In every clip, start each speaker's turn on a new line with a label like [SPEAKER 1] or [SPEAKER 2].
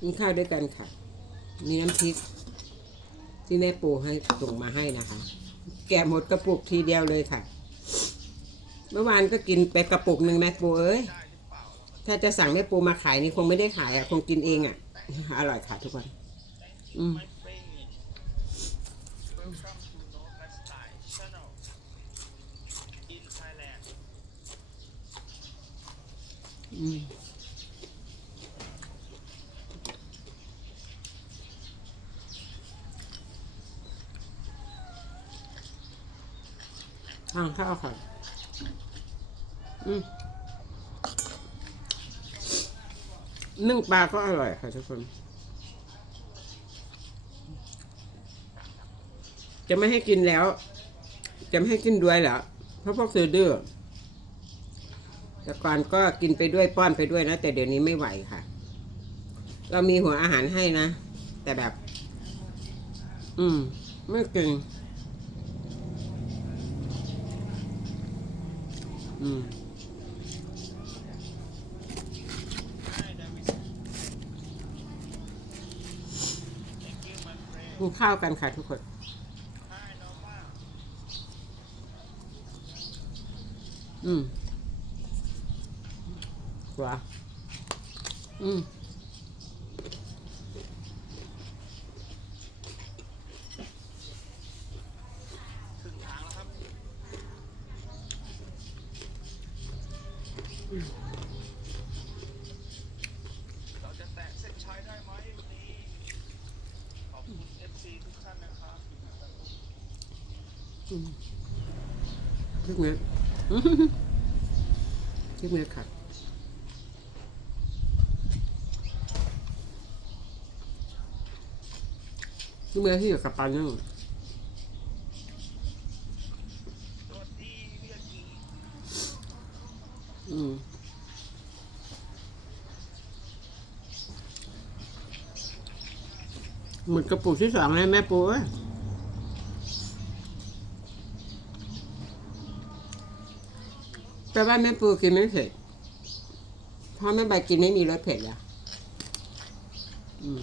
[SPEAKER 1] กินข้าวด้วยกันค่ะ มีน้ำพริก ที่แม่ปูให้ส่งมาให้นะคะ แกะหมดกระปุกทีเดียวเลยค่ะ เมื่อวานก็กินไปกระปุกหนึ่งแม่ปูเอ้ย ถ้าจะสั่งแม่ปูมาขายนี่คงไม่ได้ขายอะ คงกินเองอะ อร่อยค่ะทุกคน อืมอืม ทานข้าวค่ะอืมนึ่งปลาก็อร่อยค่ะทุกคน จะไม่ให้กินแล้ว จะไม่ให้กินด้วยเหรอเพราะพวกเธอดื้อแต่ก่อนก็กินไปด้วยป้อนไปด้วยนะ แต่เดี๋ยวนี้ไม่ไหวค่ะ เรามีหัวอาหารให้นะ แต่แบบ อืม ไม่กิน อืมกินข้าวกันค่ะทุกคนอืมว้าอืม
[SPEAKER 2] ถึงทางแล้วครับ เราจะแตะเส้นชัยได้ไหมวันนี้ ขอบคุณ FC ทุกท่านนะครับ
[SPEAKER 1] พริกเม็ดพริกเม็ดค่ะพริกเม็ดที่อยู่กับปลานึ่ง
[SPEAKER 2] สวัสดีพี่อากี
[SPEAKER 1] อืมหมดกกระปุกที่สองเลยแม่ปูเอ้ย แต่ว่าแม่ปูกินไม่เผ็ดเพราะแม่ใบกินไม่มีรสเผ็ดอะอืม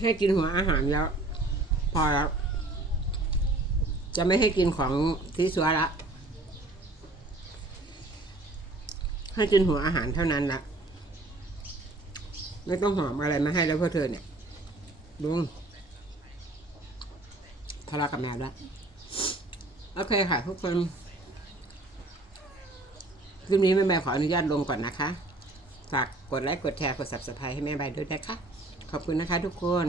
[SPEAKER 1] ให้กินหัวอาหารแล้ว พอแล้ว จะไม่ให้กินของที่สัวละ ให้กินหัวอาหารเท่านั้นละไม่ต้องหอมอะไรมาให้แล้วเพื่อเธอเนี่ยลุงทะเลาะกับแมวแล้วโอเคค่ะทุกคนคลิปนี้แม่ใบขออนุญาตลงก่อนนะคะ ฝากกดไลค์ กดแชร์ กด subscribe ให้แม่ใบด้วยนะคะ ขอบคุณนะคะทุกคน